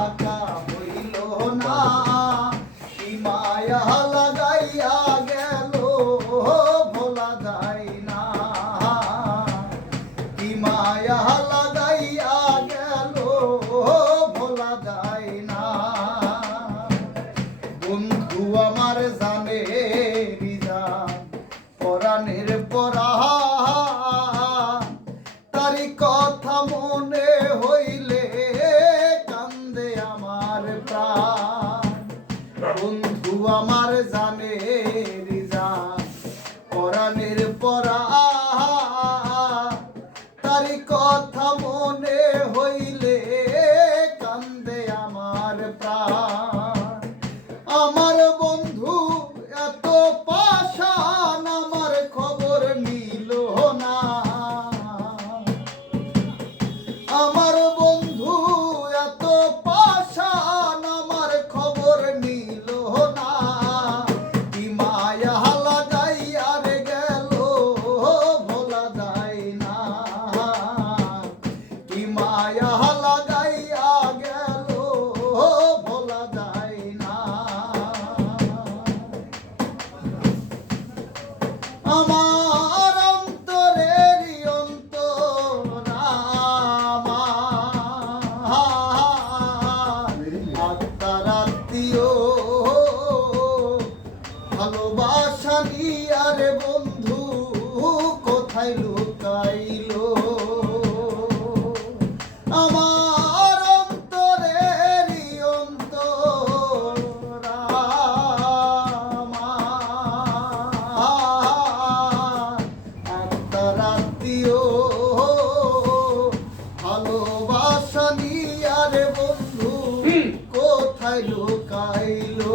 থাকা হইল না, কি মায়া লাগাইয়া গেল ভোলা যায় না, কি মায়া লাগাইয়া গেল ভোলা যায় না। বন্ধু আমার জানে রিজান পরাণের পরাণ, তারি কথা মনে হইলে কান্দে আমার প্রাণ। বন্ধু আমার জানে রিজান পরাণের পরাণ, তারি কথা মনে হইলে কান্দে আমার প্রাণ। আমার বন্ধু এত পাষাণ আমার খবর নিল না, আমার বন্ধু এত পাষাণ আমার খবর নিল না, কি মায়া লাগাইয়া রে গেল ভোলা যায় না, কি মায়া লাগাইয়া গেল ভোলা যায় না। আমার অন্তরের অন্তরাত্মা আত্মারাত্মীয় ভালোবাসা নিয়া রে বন্ধু কোথায় লুকাইলো। আমার অন্তরের আত্মারাত্মীয় ভালোবাসা নিয়া রে বন্ধু কোথায় লুকাইলো।